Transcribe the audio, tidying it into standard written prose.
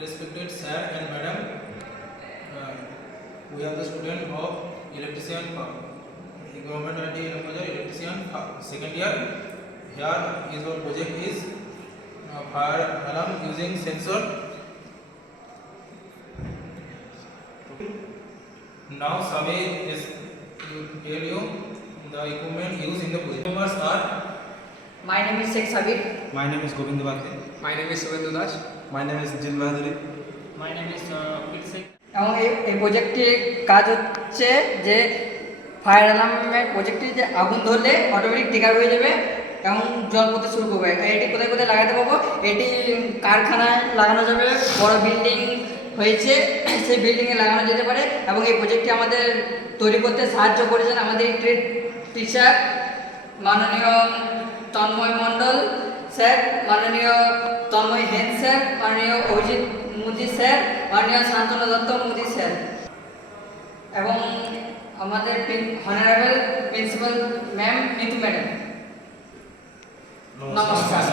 respected sir and madam, we are the student of electrician government IT electrician second year. Here is our project is fire alarm using sensor. Now Sabe is to tell you the equipment used in the project. Members are My name is Sheikh Sabir. My name is Govind Bhate. My name is Suvendu Das. My name is Jil Bahaduri. my name is Pilsek. এবং এই প্রজেক্টটির কাজ হচ্ছে যে fire অ্যালার্মের প্রজেক্টটি যে আগুন ধরলে automatic trigger হয়ে যাবে এবং জল পড়তে শুরু করবে। এটি কোথায় কোথায় লাগাতে পারবো? এটি কারখানায় লাগানো যাবে, বড় বিল্ডিং হয়েছে সেই বিল্ডিংয়ে লাগানো যেতে পারে। এবং এই প্রজেক্টটি আমাদের তৈরি করতে সাহায্য করেছেন আমাদের ট্রেড টিচার মাননীয় তন্ময় মণ্ডল স্যার, মাননীয় তন্ময় হেন স্যার, মাননীয় অভিজিৎ মুদি স্যার, মাননীয় শান্তনু দত্ত মুদি স্যার এবং আমাদের honourable principal ma'am Mitu madam. নমস্কার।